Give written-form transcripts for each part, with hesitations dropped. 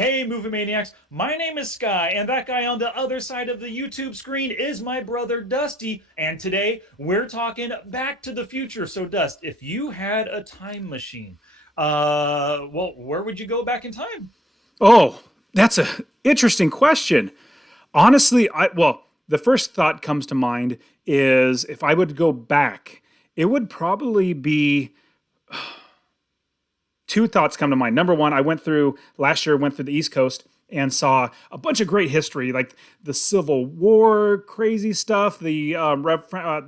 Hey, Movie Maniacs. My name is Sky, and that guy on the other side of the YouTube screen is my brother Dusty. And today we're talking Back to the Future. So, Dust, if you had a time machine, where would you go back in time? Oh, that's a interesting question. Honestly, the first thought comes to mind is if I would go back, it would probably be two thoughts come to mind. Number one, I went through last year, went through the East Coast and saw a bunch of great history, like the Civil War, crazy stuff, the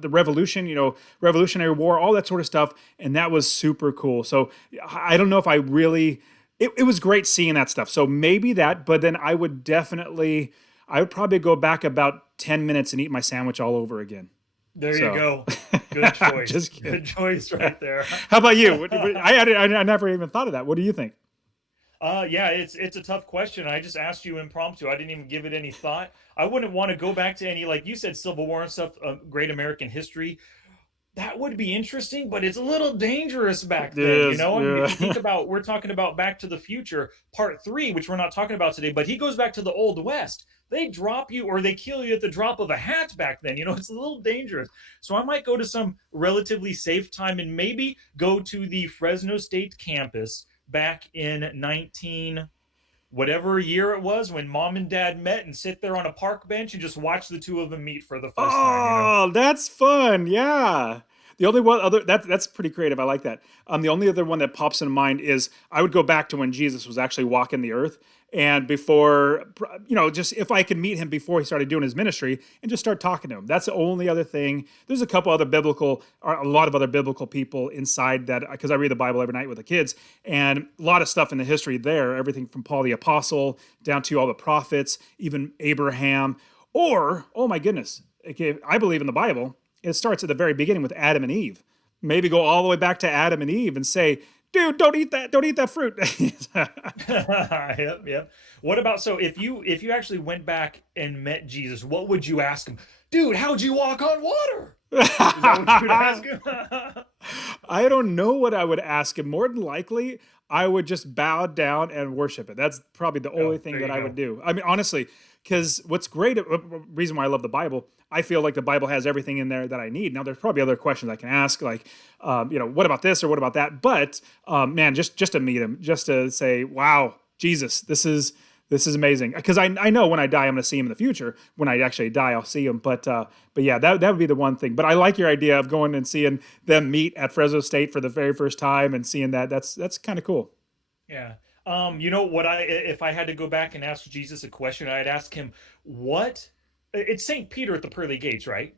Revolution, Revolutionary War, all that sort of stuff, and that was super cool. So I don't know if I really, it was great seeing that stuff. So maybe that, but then I would probably go back about 10 minutes and eat my sandwich all over again. There you So go. Good choice. just kidding. Good choice right there. How about you? I never even thought of that. What do you think? Yeah, it's a tough question. I just asked you impromptu. I didn't even give it any thought. I wouldn't want to go back to any, like you said, Civil War and stuff, great American history. That would be interesting, but it's a little dangerous back It then, you is, know? And if you think yeah. about, we're talking about Back to the Future Part 3, which we're not talking about today, but he goes back to the Old West. They drop you or they kill you at the drop of a hat back then. You know, it's a little dangerous. So I might go to some relatively safe time and maybe go to the Fresno State campus back in 19 whatever year it was when mom and dad met and sit there on a park bench and just watch the two of them meet for the first time, you know? Oh, that's fun. Yeah. The only one other that's pretty creative. I like that. The only other one that pops in mind is I would go back to when Jesus was actually walking the earth, and before, just if I could meet him before he started doing his ministry and just start talking to him. That's the only other thing. There's a couple other biblical, or a lot of other biblical people inside that, because I read the Bible every night with the kids, and a lot of stuff in the history there. Everything from Paul the Apostle down to all the prophets, even Abraham. Or, oh my goodness, okay, I believe in the Bible. It starts at the very beginning with Adam and Eve. Maybe go all the way back to Adam and Eve and say, dude, don't eat that fruit. Yep, yep. What about, so if you actually went back and met Jesus, what would you ask him? Dude, how'd you walk on water? Is that what you would ask him? I don't know what I would ask him. More than likely, I would just bow down and worship it. That's probably the only Oh, thing there that you I would go. do. I mean, honestly, because what's great, reason why I love the Bible, I feel like the Bible has everything in there that I need. Now, there's probably other questions I can ask, like, what about this or what about that? But man, just to meet him, just to say, wow, Jesus, this is amazing. Because I know when I die, I'm going to see him in the future. When I actually die, I'll see him. But yeah, that would be the one thing. But I like your idea of going and seeing them meet at Fresno State for the very first time and seeing that. That's kind of cool. Yeah. You know what, if I had to go back and ask Jesus a question, I'd ask him what it's St. Peter at the pearly gates, right?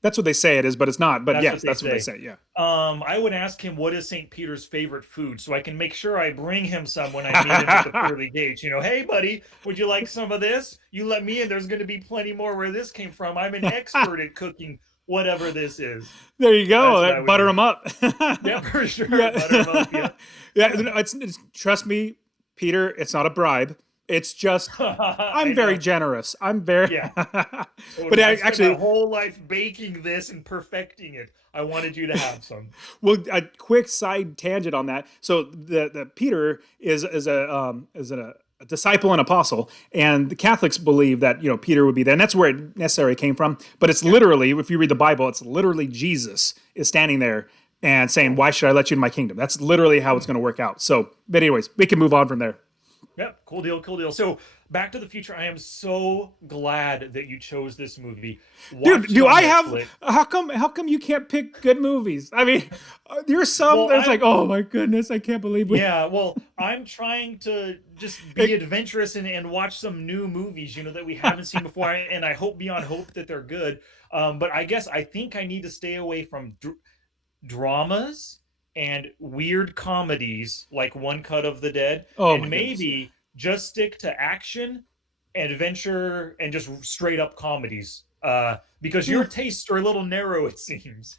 That's what they say it is, but it's not. But That's what yes, they that's what they say. say. Yeah. I would ask him what is St. Peter's favorite food so I can make sure I bring him some when I meet him at the pearly gates. You know, hey, buddy, would you like some of this? You let me in. There's going to be plenty more where this came from. I'm an expert at cooking whatever this is. There you go. That's what I would Butter do. them up. Yeah, for sure. Butter 'em up. Yeah. Yeah. Yeah. It's, trust me, Peter. It's not a bribe. It's just I'm I very know. generous. I'm very. Yeah, But totally. I spent my actually, whole life baking this and perfecting it. I wanted you to have some. well, a quick side tangent on that. So the Peter is a disciple and apostle, and the Catholics believe that Peter would be there, and that's where it necessarily came from. But it's Yeah. literally, if you read the Bible, it's literally Jesus is standing there and saying, "Why should I let you in my kingdom?" That's literally how it's going to work out. So, but anyways, we can move on from there. Yep, cool deal, cool deal. So, Back to the Future, I am so glad that you chose this movie. Dude, Watched it do on I have? Netflix. How come you can't pick good movies? I mean, there's some Well, that's like, oh my goodness, I can't believe we. yeah, well, I'm trying to just be adventurous and watch some new movies, that we haven't seen before, and I hope beyond hope that they're good. But I think I need to stay away from dramas and weird comedies like One Cut of the Dead, Oh my and goodness. maybe just stick to action, adventure, and just straight up comedies. Because Yeah. your tastes are a little narrow, it seems.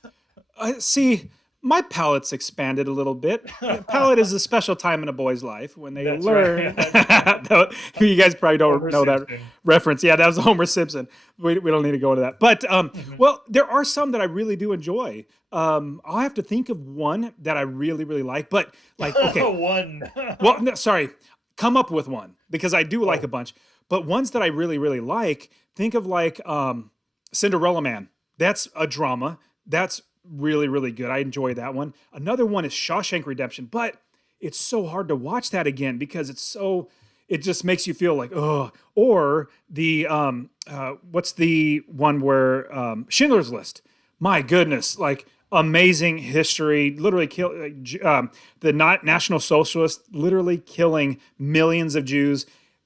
See, my palate's expanded a little bit. Palate is a special time in a boy's life when they That's right. learn. That's right. You guys probably don't Homer know that Simpson. reference. Yeah, that was Homer Simpson. We don't need to go into that. But Mhm. well, there are some that I really do enjoy. I'll have to think of one that I really, really like. But like, okay, One. well, no, sorry. come up with one because I do like a Oh, bunch. But ones that I really, really like, think of like Cinderella Man. That's a drama. That's really, really good. I enjoy that one. Another one is Shawshank Redemption, but it's so hard to watch that again because it just makes you feel like, oh, or the, what's the one where Schindler's List? My goodness, like amazing history, literally the not National Socialists literally killing millions of Jews.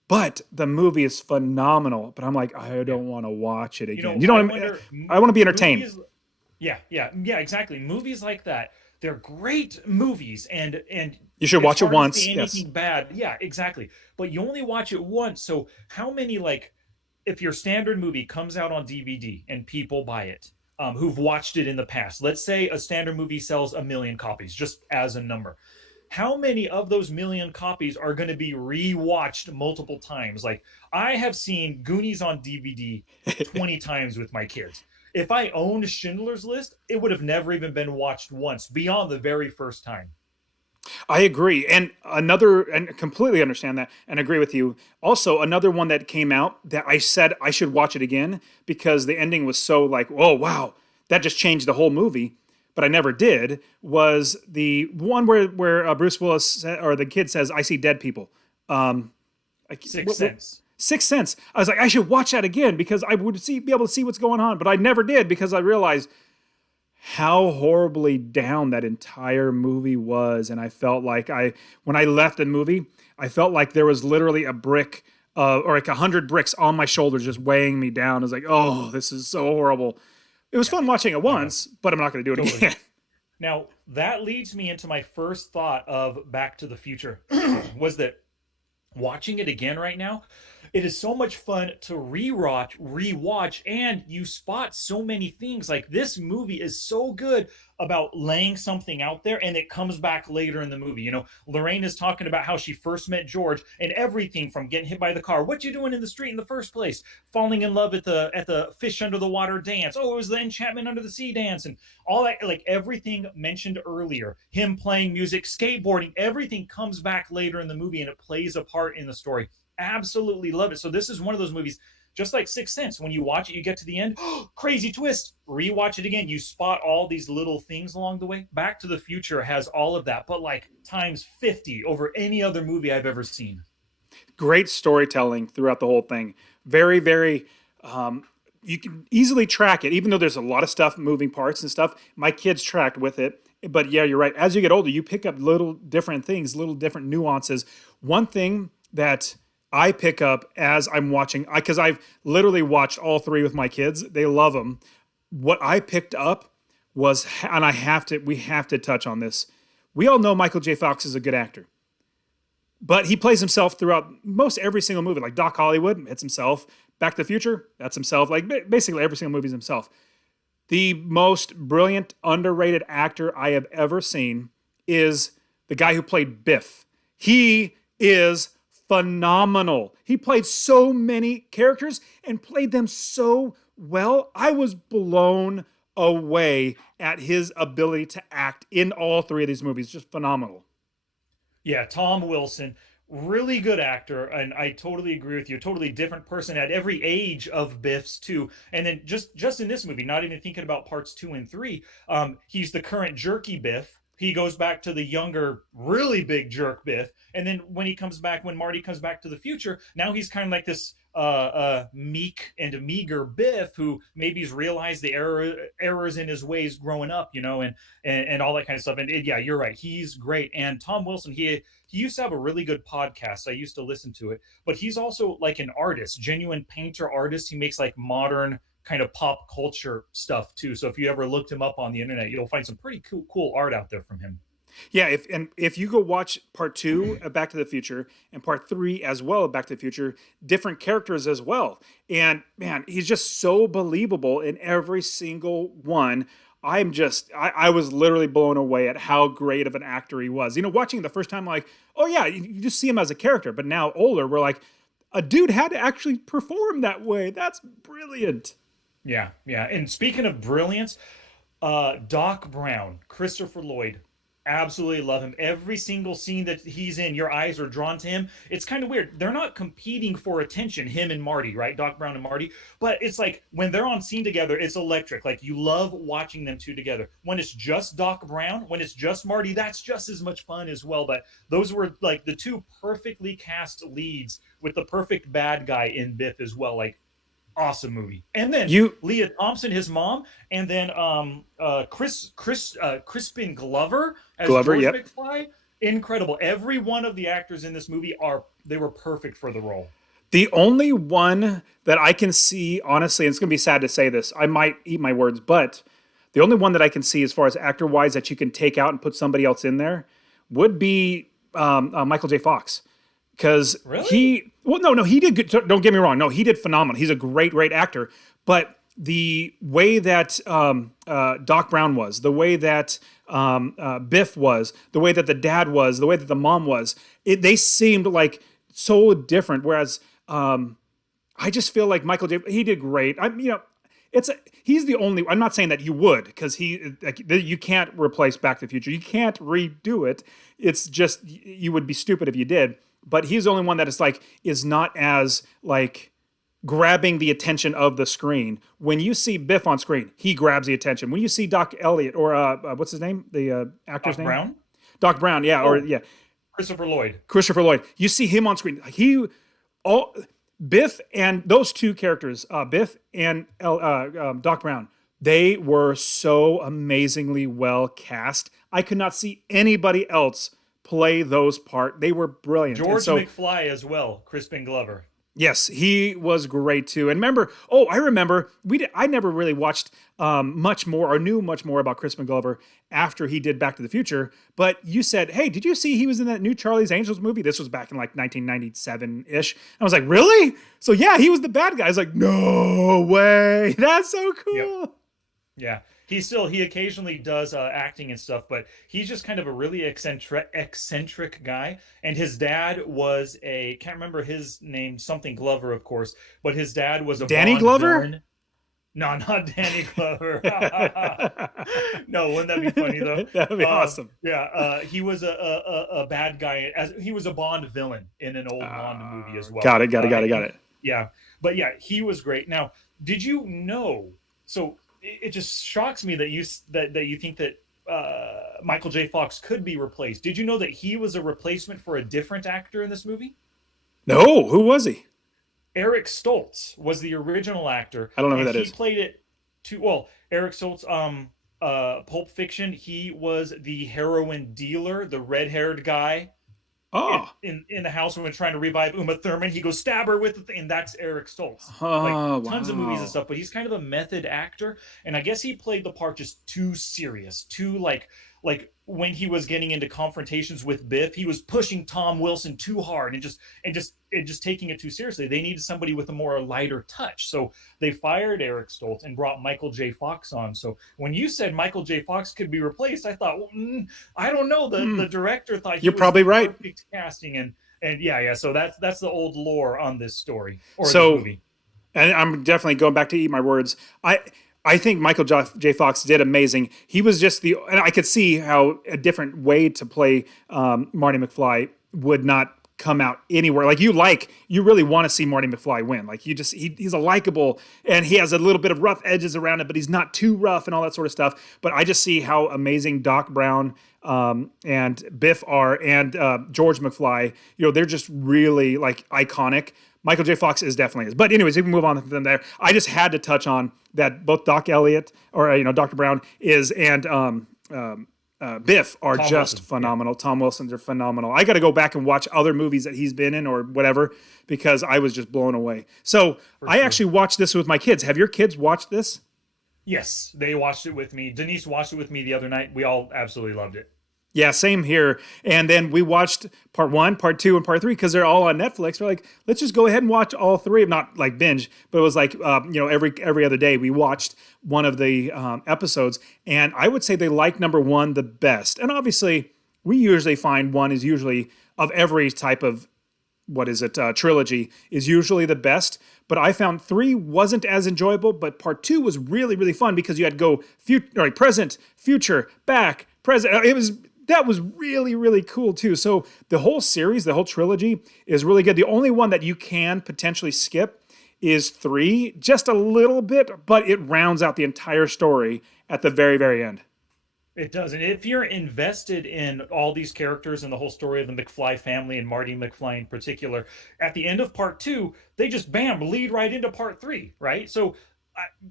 But the movie is phenomenal. But I'm like, I yeah. don't want to watch it You again. know, You know I what wonder I want to be entertained. movies. Yeah, yeah, yeah, exactly. Movies like that, they're great movies, and You should it's watch it hard to once. see Yes. anything bad. Yeah, exactly. But you only watch it once. So how many like if your standard movie comes out on DVD and people buy it, who've watched it in the past, let's say a standard movie sells 1 million copies, just as a number. How many of those million copies are going to be rewatched multiple times? Like I have seen Goonies on DVD 20 times with my kids. If I owned Schindler's List, it would have never even been watched once beyond the very first time. I agree. And completely understand that and agree with you. Also, another one that came out that I said I should watch it again because the ending was so like, oh, wow, that just changed the whole movie. But I never did. Was the one where Bruce Willis or the kid says, "I see dead people." Um, Sixth Sense. Sixth Sense. I was like, I should watch that again because I would be able to see what's going on. But I never did because I realized how horribly down that entire movie was, and I felt like when I left the movie, I felt like there was literally a brick. Or like 100 bricks on my shoulders, just weighing me down. I was like, "Oh, this is so horrible." It was Yeah, fun watching it I know. once, but I'm not going to do it Totally. again. Now, that leads me into my first thought of Back to the Future was that watching it again right now, it is so much fun to rewatch, and you spot so many things. Like this movie is so good about laying something out there, and it comes back later in the movie. You know, Lorraine is talking about how she first met George, and everything from getting hit by the car, what you doing in the street in the first place, falling in love at the fish under the water dance. Oh, it was the enchantment under the sea dance, and all that. Like everything mentioned earlier, him playing music, skateboarding, everything comes back later in the movie, and it plays a part in the story. Absolutely love it. So this is one of those movies, just like Sixth Sense. When you watch it, you get to the end, crazy twist. Rewatch it again, you spot all these little things along the way. Back to the Future has all of that, but like times 50 over any other movie I've ever seen. Great storytelling throughout the whole thing. Very, very. You can easily track it, even though there's a lot of stuff, moving parts and stuff. My kids tracked with it, but yeah, you're right. As you get older, you pick up little different things, little different nuances. One thing that I pick up as I'm watching, because I've literally watched all three with my kids. They love them. What I picked up was, and we have to touch on this. We all know Michael J. Fox is a good actor, but he plays himself throughout most every single movie. Like Doc Hollywood, it's himself. Back to the Future, that's himself. Like basically every single movie is himself. The most brilliant, underrated actor I have ever seen is the guy who played Biff. He is phenomenal. He played so many characters and played them so well. I was blown away at his ability to act in all three of these movies. Just phenomenal. Yeah, Tom Wilson, really good actor, and I totally agree with you. Totally different person at every age of Biff's too. And then just in this movie, not even thinking about parts 2 and 3, he's the current jerky Biff. He goes back to the younger, really big jerk Biff, and then when Marty comes back to the future, now he's kind of like this meek and meager Biff who maybe's realized the errors in his ways growing up, and all that kind of stuff. And yeah, you're right. He's great. And Tom Wilson, he used to have a really good podcast. I used to listen to it, but he's also like an artist, genuine painter artist. He makes like modern kind of pop culture stuff too. So if you ever looked him up on the internet, you'll find some pretty cool art out there from him. Yeah, if you go watch part two of Back to the Future and part three as well of Back to the Future, different characters as well. And man, he's just so believable in every single one. I was literally blown away at how great of an actor he was. Watching the first time, like, oh yeah, you just see him as a character, but now older, we're like, a dude had to actually perform that way. That's brilliant. Yeah, yeah. And speaking of brilliance, Doc Brown, Christopher Lloyd, Absolutely love him. Every single scene that he's in, your eyes are drawn to him. It's kind of weird. They're not competing for attention, him and Marty, right? Doc Brown and Marty. But it's like when they're on scene together, it's electric. Like you love watching them two together. When it's just Doc Brown, when it's just Marty, that's just as much fun as well. But those were like the two perfectly cast leads with the perfect bad guy in Biff as well. Like awesome movie. And then You Leah Thompson, his mom, and then Crispin Glover as Glover, George yep. McFly. Incredible. Every one of the actors in this movie they were perfect for the role. The only one that I can see, honestly, and it's going to be sad to say this, I might eat my words, but the only one that I can see as far as actor wise that you can take out and put somebody else in there would be Michael J. Fox. Because Really? no, he did good. Don't get me wrong. No, he did phenomenal. He's a great, great actor. But the way that Doc Brown was, the way that Biff was, the way that the dad was, the way that the mom was, they seemed like so different. Whereas I just feel like Michael J. He did great. He's the only. I'm not saying that you would, because you can't replace Back to the Future. You can't redo it. It's just you would be stupid if you did. But he's the only one that is not as like grabbing the attention of the screen. When you see Biff on screen, he grabs the attention. When you see Doc Elliott or what's his name, the actor's Doc name, Brown? Doc Brown, yeah, Oh, or yeah, Christopher Lloyd. Christopher Lloyd. You see him on screen. All Biff and those two characters, Biff and Doc Brown, they were so amazingly well cast. I could not see anybody else play those part. They were brilliant. George McFly as well, Crispin Glover. Yes, he was great too. And I remember I never really watched much more or knew much more about Crispin Glover after he did Back to the Future. But you said, hey, did you see he was in that new Charlie's Angels movie? This was back in like 1997-ish. I was like, really? So yeah, he was the bad guy. I was like, no way. That's so cool. Yep. Yeah. He occasionally does acting and stuff, but he's just kind of a really eccentric guy. And his dad was can't remember his name, something Glover, of course, but his dad was a Danny Bond Glover? villain. No, not Danny Glover. No, wouldn't that be funny though? That would be awesome. Yeah, he was a bad guy, as he was a Bond villain in an old Bond movie as well. Got it. Yeah, but yeah, he was great. Now, did you know? So it just shocks me that you think that Michael J. Fox could be replaced. Did you know that he was a replacement for a different actor in this movie? No, who was he? Eric Stoltz was the original actor. I don't know who and that he is. Played it Eric Stoltz, Pulp Fiction. He was the heroin dealer, the red-haired guy. Oh, In the house when we're trying to revive Uma Thurman, he goes stab her with the thing, and that's Eric Stoltz. Tons of movies and stuff, but he's kind of a method actor, and I guess he played the part just too serious, too like when he was getting into confrontations with Biff, he was pushing Tom Wilson too hard and just taking it too seriously. They needed somebody with a more lighter touch, so they fired Eric Stoltz and brought Michael J. Fox on. So when you said Michael J. Fox could be replaced, I thought, I don't know. The director thought you're probably right. Perfect casting, and yeah. So that's the old lore on this story or this movie. And I'm definitely going back to eat my words. I think Michael J. Fox did amazing. He was just and I could see how a different way to play Marty McFly would not come out anywhere. Like you really want to see Marty McFly win. Like he's a likable, and he has a little bit of rough edges around it, but he's not too rough and all that sort of stuff. But I just see how amazing Doc Brown and Biff are, and George McFly. They're just really like iconic. Michael J. Fox definitely is. But anyways, we can move on from there. I just had to touch on that both Doc Elliott or Dr. Brown and Biff are Tom just Wilson. phenomenal. Yeah. Tom Wilson's are phenomenal. I got to go back and watch other movies that he's been in or whatever because I was just blown away. So I actually watched this with my kids. Have your kids watched this? Yes, they watched it with me. Denise watched it with me the other night. We all absolutely loved it. Yeah, same here. And then we watched part 1, part 2, and part 3 because they're all on Netflix. We're like, let's just go ahead and watch all 3. Not like binge, but it was like, every other day we watched one of the episodes. And I would say they like number 1 the best. And obviously, we usually find 1 is usually of every type of, trilogy is usually the best. But I found 3 wasn't as enjoyable, but part 2 was really, really fun because you had to go present, future, back, present. It was that was really, really cool too. So the whole series, the whole trilogy is really good. The only one that you can potentially skip is 3, just a little bit, but it rounds out the entire story at the very, very end. It does. And if you're invested in all these characters and the whole story of the McFly family and Marty McFly in particular, at the end of part two, they just bam, lead right into part three, right? So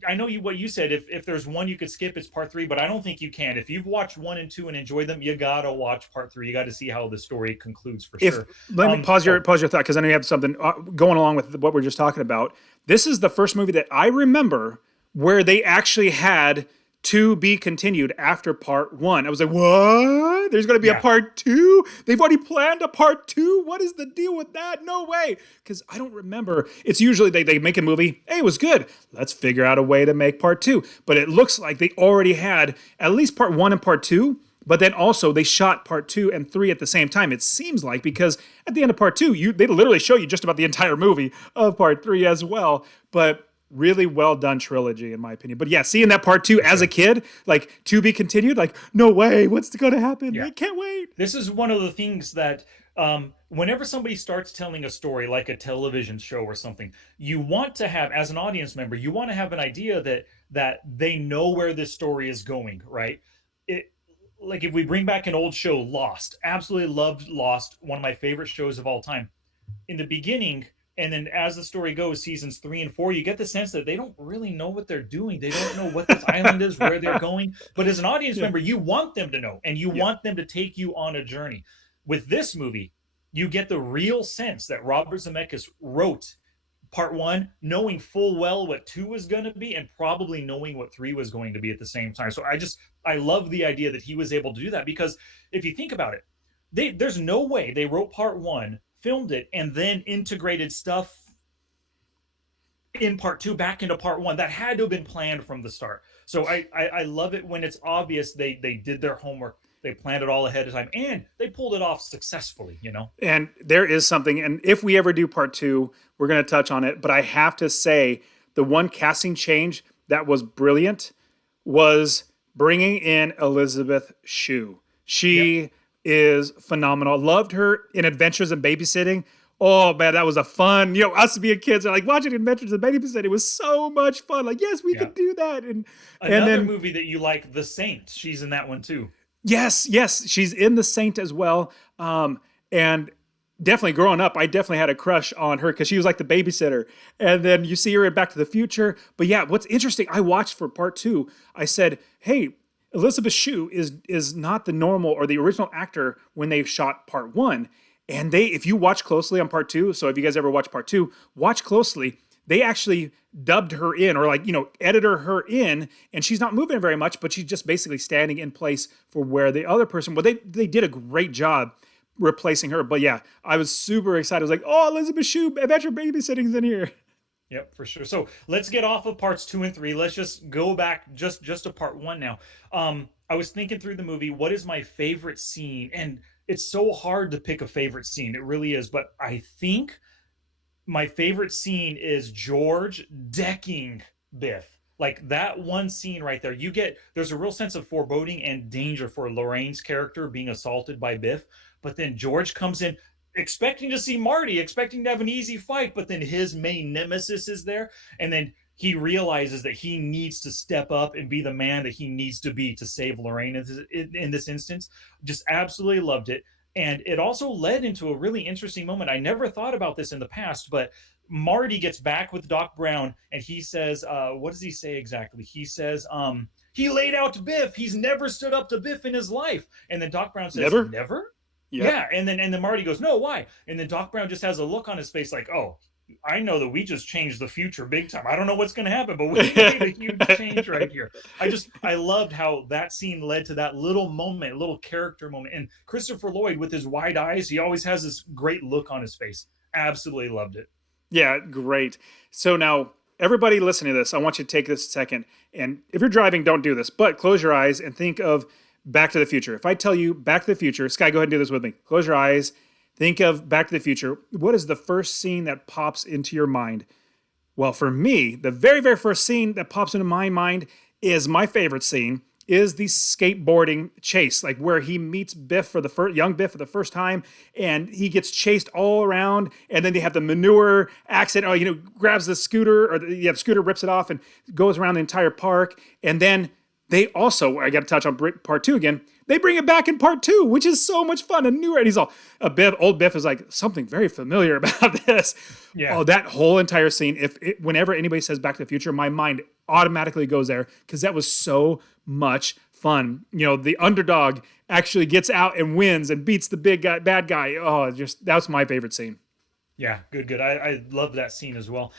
I know you what you said. If there's one you could skip, it's part three, but I don't think you can. If you've watched one and two and enjoyed them, you gotta watch part three. You got to see how the story concludes for If sure. Let me Oh, pause your thought because I know you have something going along with what we're just talking about. This is the first movie that I remember where they actually had to be continued after part one. I was like, what? There's going to be a yeah, part two? They've already planned a part two? What is the deal with that? No way. Because I don't remember. It's usually they make a movie. Hey, it was good. Let's figure out a way to make part two. But it looks like they already had at least part one and part two. But then also they shot part 2 and 3 at the same time. It seems like because at the end of part 2, they literally show you just about the entire movie of part 3 as well. But really well done trilogy in my opinion. But yeah, seeing that part 2 for as a sure. kid, like to be continued, like no way, what's going to happen? Yeah. I can't wait. This is one of the things that whenever somebody starts telling a story like a television show or something, you want to have, as an audience member, you want to have an idea that they know where this story is going, right? It like if we bring back an old show, Lost, absolutely loved Lost, one of my favorite shows of all time. In the beginning, and then as the story goes, seasons 3 and 4, you get the sense that they don't really know what they're doing. They don't know what this island is, where they're going. But as an audience Yeah. member, you want them to know, and you Yeah. want them to take you on a journey. With this movie, you get the real sense that Robert Zemeckis wrote part one, knowing full well what two was going to be, and probably knowing what three was going to be at the same time. So I love the idea that he was able to do that because if you think about it, there's no way they wrote part one, filmed it, and then integrated stuff in part two back into part one. That had to have been planned from the start. So I love it when it's obvious they did their homework. They planned it all ahead of time and they pulled it off successfully, you know? And there is something, and if we ever do part 2, we're going to touch on it, but I have to say the one casting change that was brilliant was bringing in Elizabeth Shue. Yep. She is phenomenal. Loved her in Adventures in Babysitting. Oh man, that was a fun. Us being kids are like watching Adventures in Babysitting. It was so much fun. Like, yes, we Yeah. could do that. And Another then movie that you like, The Saint. She's in that one too. yes, yes, she's in The Saint as well. And definitely growing up, I definitely had a crush on her because she was like the babysitter. And then you see her in Back to the Future. But yeah, what's interesting, I watched for part 2. I said, hey, Elizabeth Shue is not the normal or the original actor when they shot part 1. And if you watch closely on part 2, so if you guys ever watch part 2, watch closely. They actually dubbed her in, or edited her in, and she's not moving very much, but she's just basically standing in place for where the other person. Well, they did a great job replacing her. But yeah, I was super excited. I was like, oh, Elizabeth Shue, Adventure Babysitting's in here. Yep, for sure. So let's get off of parts 2 and 3. Let's just go back just to part one now. I was thinking through the movie, what is my favorite scene? And it's so hard to pick a favorite scene. It really is. But I think my favorite scene is George decking Biff. Like that one scene right there, there's a real sense of foreboding and danger for Lorraine's character being assaulted by Biff. But then George comes in expecting to see Marty, expecting to have an easy fight, but then his main nemesis is there. And then he realizes that he needs to step up and be the man that he needs to be to save Lorraine in this instance. Just absolutely loved it. And it also led into a really interesting moment. I never thought about this in the past, but Marty gets back with Doc Brown and he says, what does he say exactly? He says, he laid out to Biff. He's never stood up to Biff in his life. And then Doc Brown says, Never? never? Yeah. Yeah. And then Marty goes, no, why? And then Doc Brown just has a look on his face like, oh, I know that we just changed the future big time. I don't know what's going to happen, but we made a huge change right here. I loved how that scene led to that little moment, a little character moment. And Christopher Lloyd with his wide eyes, he always has this great look on his face. Absolutely loved it. Yeah, great. So now, everybody listening to this, I want you to take this a second. And if you're driving, don't do this, but close your eyes and think of Back to the Future. If I tell you Back to the Future, Sky, go ahead and do this with me. Close your eyes. Think of Back to the Future. What is the first scene that pops into your mind? Well, for me, the very, very first scene that pops into my mind is my favorite scene. is the skateboarding chase, like where he meets Biff for the young Biff for the first time, and he gets chased all around, and then they have the manure accident. Or grabs the scooter, or the scooter rips it off and goes around the entire park, and then they also, I got to touch on part two again. They bring it back in part two, which is so much fun. And new, and he's all, old Biff is like, something very familiar about this. Yeah. Oh, that whole entire scene. Whenever anybody says Back to the Future, my mind automatically goes there because that was so much fun. The underdog actually gets out and wins and beats the bad guy. Oh, that's my favorite scene. Yeah, good, good. I love that scene as well.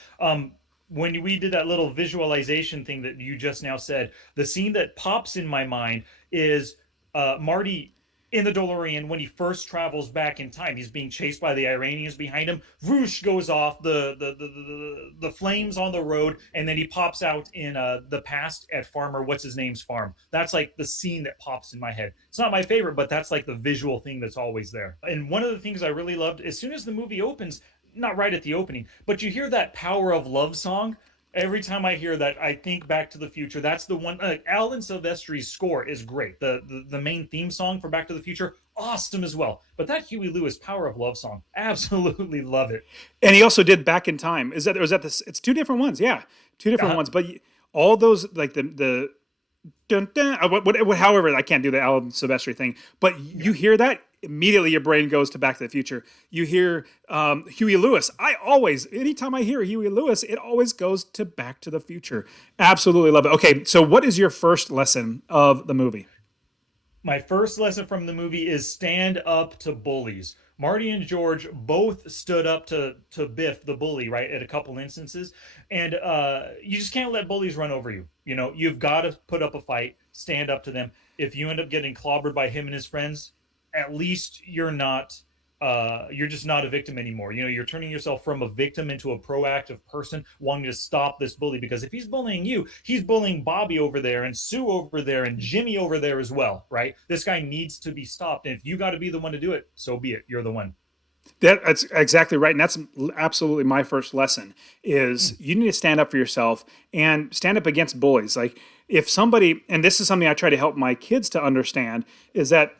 When we did that little visualization thing that you just now said, the scene that pops in my mind is Marty in the DeLorean when he first travels back in time. He's being chased by the Iranians behind him. Whoosh goes off the flames on the road, and then he pops out in the past at Farmer what's his name's farm. That's like the scene that pops in my head. It's not my favorite, but that's like the visual thing that's always there. And one of the things I really loved, as soon as the movie opens, not right at the opening, but you hear that Power of Love song. Every time I hear that, I think Back to the Future. That's the one. Alan Silvestri's score is great. The main theme song for Back to the Future, awesome as well. But that Huey Lewis Power of Love song, absolutely love it. And he also did Back in Time. Was that this? It's two different ones. Yeah, two different ones. But all those, like the dun, dun, however, I can't do the Alan Silvestri thing. But you hear that, immediately your brain goes to Back to the Future. You hear Huey Lewis. Anytime I hear Huey Lewis, it always goes to Back to the Future. Absolutely love it. Okay, so what is your first lesson of the movie? My first lesson from the movie is stand up to bullies. Marty and George both stood up to Biff, the bully, right, at a couple instances. And you just can't let bullies run over you. You've got to put up a fight, stand up to them. If you end up getting clobbered by him and his friends, at least you're just not a victim anymore. You're turning yourself from a victim into a proactive person wanting to stop this bully, because if he's bullying you, he's bullying Bobby over there and Sue over there and Jimmy over there as well, right? This guy needs to be stopped. And if you got to be the one to do it, so be it. You're the one. That's exactly right. And that's absolutely my first lesson is you need to stand up for yourself and stand up against bullies. Like if somebody, and this is something I try to help my kids to understand, is that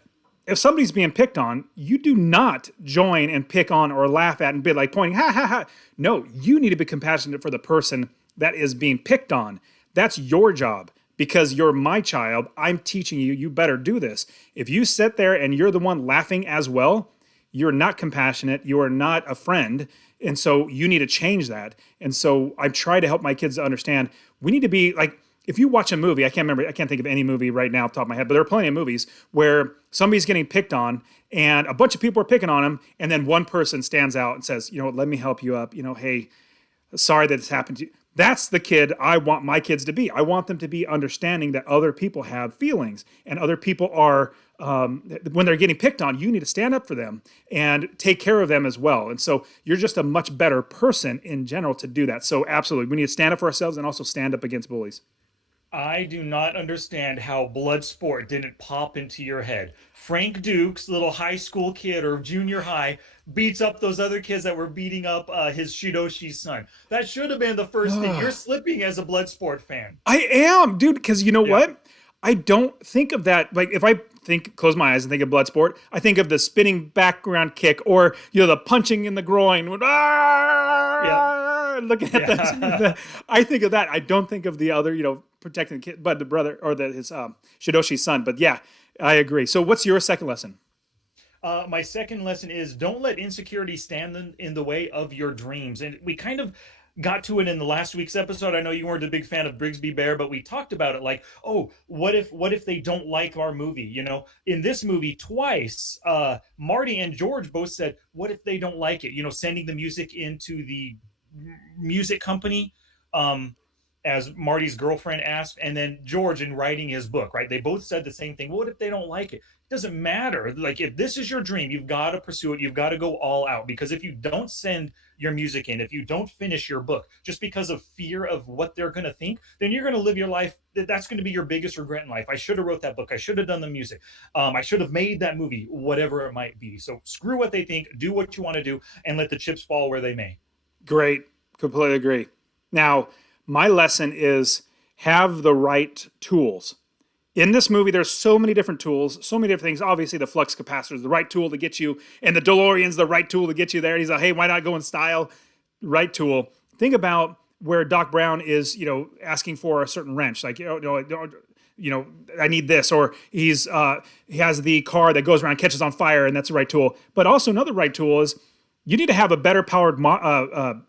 if somebody's being picked on, you do not join and pick on or laugh at and be like pointing, ha, ha, ha. No, you need to be compassionate for the person that is being picked on. That's your job because you're my child. I'm teaching you, you better do this. If you sit there and you're the one laughing as well, you're not compassionate. You are not a friend. And so you need to change that. And so I try to help my kids to understand we need to be like, if you watch a movie, I can't think of any movie right now off the top of my head, but there are plenty of movies where somebody's getting picked on and a bunch of people are picking on him. And then one person stands out and says, let me help you up. Hey, sorry that this happened to you. That's the kid I want my kids to be. I want them to be understanding that other people have feelings and other people are, when they're getting picked on, you need to stand up for them and take care of them as well. And so you're just a much better person in general to do that. So absolutely, we need to stand up for ourselves and also stand up against bullies. I do not understand how Bloodsport didn't pop into your head. Frank Dukes, little high school kid or junior high, beats up those other kids that were beating up his Shidoshi's son. That should have been the first thing. You're slipping as a Bloodsport fan. I am, dude, because you know what? I don't think of that. Like if I close my eyes and think of Bloodsport, I think of the spinning background kick or the punching in the groin. Looking at that, I think of that. I don't think of the other, protecting the kid, but the brother or his Shidoshi's son. But yeah, I agree. So what's your second lesson? My second lesson is don't let insecurity stand in the way of your dreams. And we kind of got to it in the last week's episode. I know you weren't a big fan of Brigsby Bear, but we talked about it like, oh, what if they don't like our movie? In this movie twice, Marty and George both said, what if they don't like it? Sending the music into the music company, as Marty's girlfriend asked, and then George in writing his book, right? They both said the same thing. What if they don't like it? It doesn't matter. Like if this is your dream, you've got to pursue it. You've got to go all out, because if you don't send your music in, if you don't finish your book just because of fear of what they're going to think, then you're going to live your life. That's going to be your biggest regret in life. I should have wrote that book. I should have done the music. I should have made that movie, whatever it might be. So screw what they think, do what you want to do, and let the chips fall where they may. Great. Completely agree. Now, my lesson is have the right tools. In this movie, there's so many different tools, so many different things. Obviously, the flux capacitor is the right tool to get you, and the DeLorean's the right tool to get you there. He's like, hey, why not go in style? Right tool. Think about where Doc Brown is, asking for a certain wrench, like I need this, or he has the car that goes around, catches on fire, and that's the right tool. But also another right tool is you need to have a better powered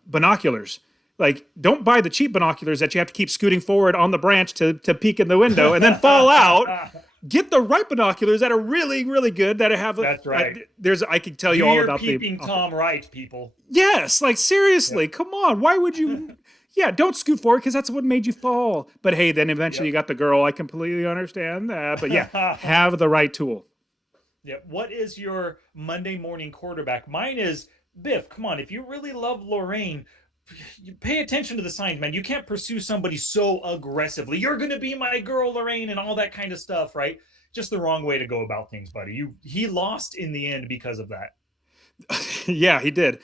binoculars. Like, don't buy the cheap binoculars that you have to keep scooting forward on the branch to peek in the window and then fall out. Get the right binoculars that are really, really good. That have That's right. I could tell Do you all your about peeping Tom right, people. Yes, like seriously, Yep. come on. Why would you? Yeah, don't scoot forward because that's what made you fall. But hey, then eventually you got the girl. I completely understand that. But yeah, have the right tool. Yeah. What is your Monday morning quarterback? Mine is Biff. Come on, if you really love Lorraine, you pay attention to the signs, man. You can't pursue somebody so aggressively. You're gonna be my girl, Lorraine, and all that kind of stuff, right? Just the wrong way to go about things, buddy. He lost in the end because of that. Yeah, he did.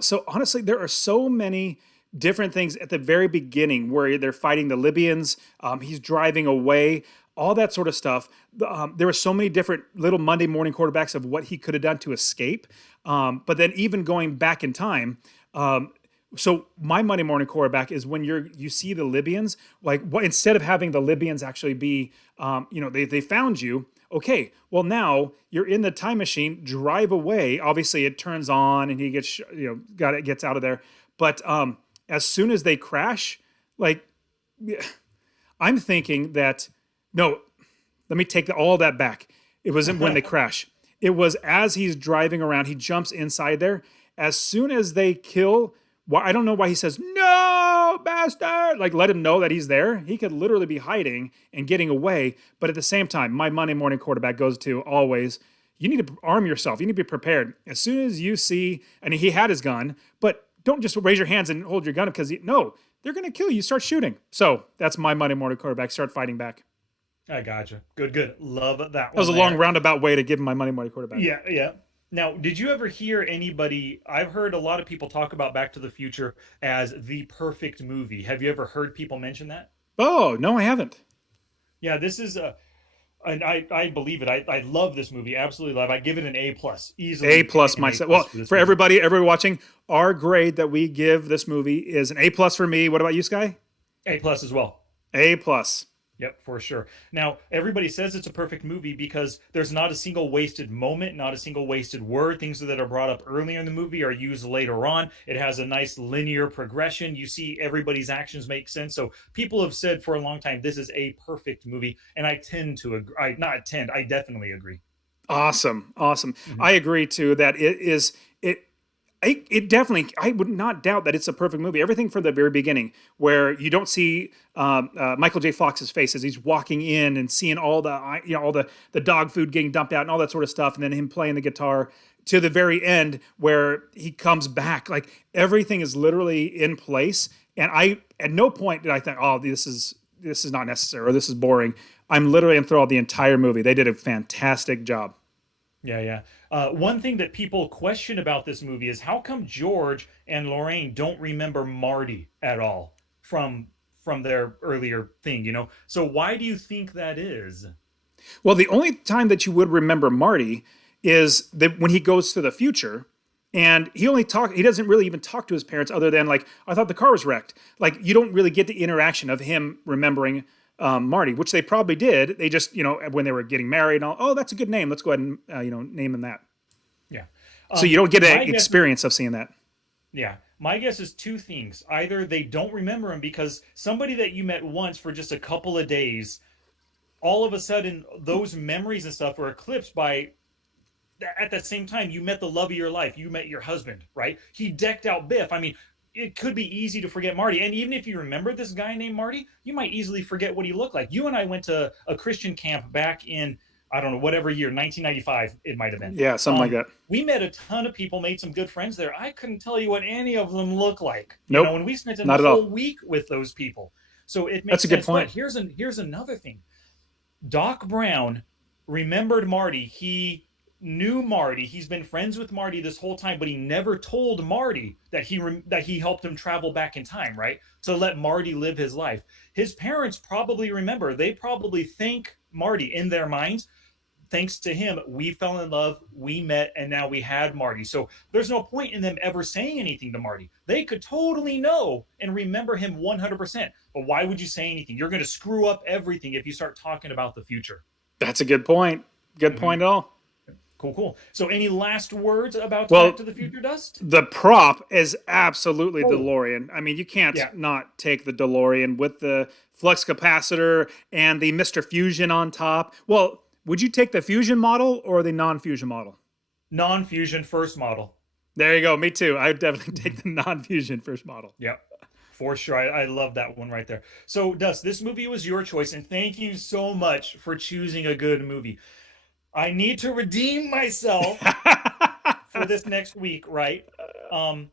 So honestly, there are so many different things at the very beginning where they're fighting the Libyans. He's driving away, all that sort of stuff. There were so many different little Monday morning quarterbacks of what he could have done to escape. But then even going back in time. So my Monday morning quarterback is when you see the Libyans, like what, instead of having the Libyans actually be, they found you. Okay, well now you're in the time machine, drive away. Obviously it turns on and he gets, gets out of there. But as soon as they crash, like yeah, I'm thinking that, no, let me take all that back. It wasn't when they crash. It was as he's driving around, he jumps inside there. As soon as they kill, well, I don't know why he says, no, bastard. Like, let him know that he's there. He could literally be hiding and getting away. But at the same time, my Monday morning quarterback goes to always, you need to arm yourself. You need to be prepared. As soon as you see, and he had his gun, but don't just raise your hands and hold your gun up because, no, they're going to kill you. Start shooting. So that's my Monday morning quarterback. Start fighting back. I gotcha. Good, good. Love that one. That was a there. long roundabout way to give him my Monday morning quarterback. Yeah, yeah. Now, did you ever hear anybody? I've heard a lot of people talk about Back to the Future as the perfect movie. Have you ever heard people mention that? Oh, no, I haven't. Yeah, this is and I believe it. I love this movie. Absolutely love. I give it an A plus, A easily plus an A myself. plus Well, for this for movie. everybody watching, our grade that we give this movie is an A plus for me. What about you, Sky? A plus as well. A plus. Yep, for sure. Now, everybody says it's a perfect movie because there's not a single wasted moment, not a single wasted word. Things that are brought up earlier in the movie are used later on. It has a nice linear progression. You see everybody's actions make sense. So people have said for a long time, this is a perfect movie. And I tend to agree. I definitely agree. Awesome. Awesome. Mhm. I agree too that it definitely, I would not doubt that it's a perfect movie. Everything from the very beginning, where you don't see Michael J. Fox's face as he's walking in and seeing all the dog food getting dumped out and all that sort of stuff, and then him playing the guitar to the very end where he comes back. Like everything is literally in place, and I at no point did I think, oh, this is not necessary or this is boring. I'm literally enthralled the entire movie. They did a fantastic job. Yeah, yeah. One thing that people question about this movie is how come George and Lorraine don't remember Marty at all from their earlier thing, you know? So why do you think that is? Well, the only time that you would remember Marty is that when he goes to the future and he doesn't really even talk to his parents other than like, I thought the car was wrecked. Like you don't really get the interaction of him remembering Marty, which they probably did. They just, when they were getting married and all, oh, that's a good name. Let's go ahead and, name him that. Yeah. So you don't get My an guess, experience of seeing that. yeah. My guess is two things. Either they don't remember him because somebody that you met once for just a couple of days, all of a sudden those memories and stuff were eclipsed by at that same time you met the love of your life. You met your husband, right? He decked out Biff. I mean, it could be easy to forget Marty. And even if you remember this guy named Marty, you might easily forget what he looked like. You and I went to a Christian camp back in, I don't know, whatever year, 1995, it might have been. Yeah, something like that. We met a ton of people, made some good friends there. I couldn't tell you what any of them look like. Nope, And we spent a not at whole all. week with those people. So it makes That's a good sense. point. But here's another thing. Doc Brown remembered Marty. He knew Marty. He's been friends with Marty this whole time, but he never told Marty that he helped him travel back in time, right? To let Marty live his life. His parents probably remember. They probably thank Marty in their minds. Thanks to him, we fell in love, we met, and now we had Marty. So there's no point in them ever saying anything to Marty. They could totally know and remember him 100%. But why would you say anything? You're going to screw up everything if you start talking about the future. That's a good point. Good Mm-hmm. point at all. Cool, cool. So any last words about Back Well, to the Future, Dust? the prop is absolutely the Oh, DeLorean. I mean, you can't yeah. not take the DeLorean with the flux capacitor and the Mr. Fusion on top. Well, would you take the fusion model or the non-fusion model? Non-fusion first model. There you go. Me too. I would definitely take the non-fusion first model. Yep. For sure. I love that one right there. So, Dust, this movie was your choice, and thank you so much for choosing a good movie. I need to redeem myself for this next week, right? Um,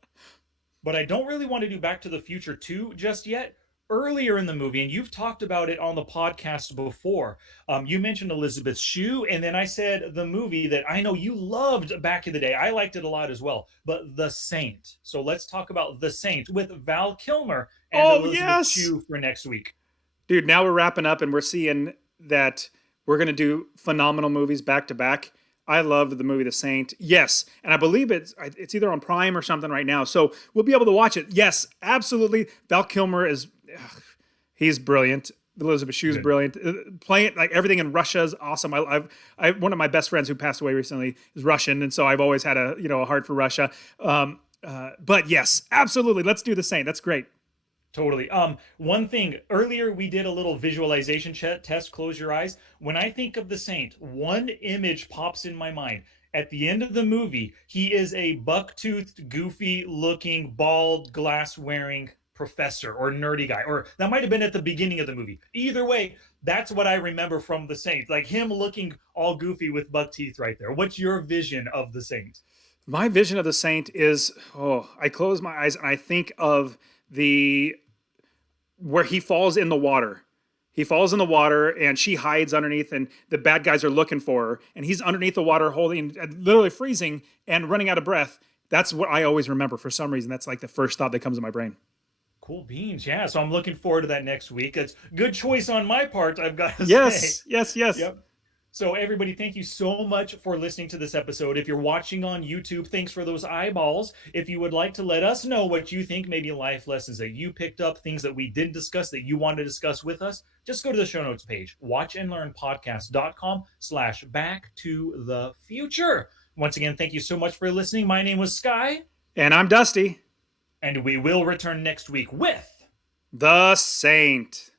but I don't really want to do Back to the Future 2 just yet. Earlier in the movie, and you've talked about it on the podcast before, you mentioned Elizabeth Shue, and then I said the movie that I know you loved back in the day. I liked it a lot as well, but The Saint. So let's talk about The Saint with Val Kilmer and Oh, Elizabeth yes. Shue for next week. Dude, now we're wrapping up and we're seeing that we're going to do phenomenal movies back to back. I loved the movie The Saint. Yes, and I believe it's either on Prime or something right now. So we'll be able to watch it. Yes, absolutely. Val Kilmer is he's brilliant. Elizabeth Shue's Good. brilliant. Playing like everything in Russia is awesome. I one of my best friends who passed away recently is Russian, and so I've always had a heart for Russia. But yes, absolutely. Let's do The Saint. That's great. Totally. One thing earlier we did a little visualization test. Close your eyes. When I think of the Saint, one image pops in my mind. At the end of the movie, he is a buck-toothed, goofy-looking, bald, glass-wearing professor or nerdy guy, or that might have been at the beginning of the movie. Either way, that's what I remember from the Saint, like him looking all goofy with buck teeth right there. What's your vision of the Saint? My vision of The Saint is I close my eyes and I think of the where he falls in the water. He falls in the water and she hides underneath, and the bad guys are looking for her. And he's underneath the water, holding, literally freezing and running out of breath. That's what I always remember for some reason. That's like the first thought that comes to my brain. Cool beans. Yeah. So I'm looking forward to that next week. It's good choice on my part, I've got to say. Yes, yes, yes. Yep. So, everybody, thank you so much for listening to this episode. If you're watching on YouTube, thanks for those eyeballs. If you would like to let us know what you think, maybe life lessons that you picked up, things that we didn't discuss that you want to discuss with us, just go to the show notes page, watchandlearnpodcast.com/back to the future. Once again, thank you so much for listening. My name was Sky, And I'm Dusty, and we will return next week with The Saint.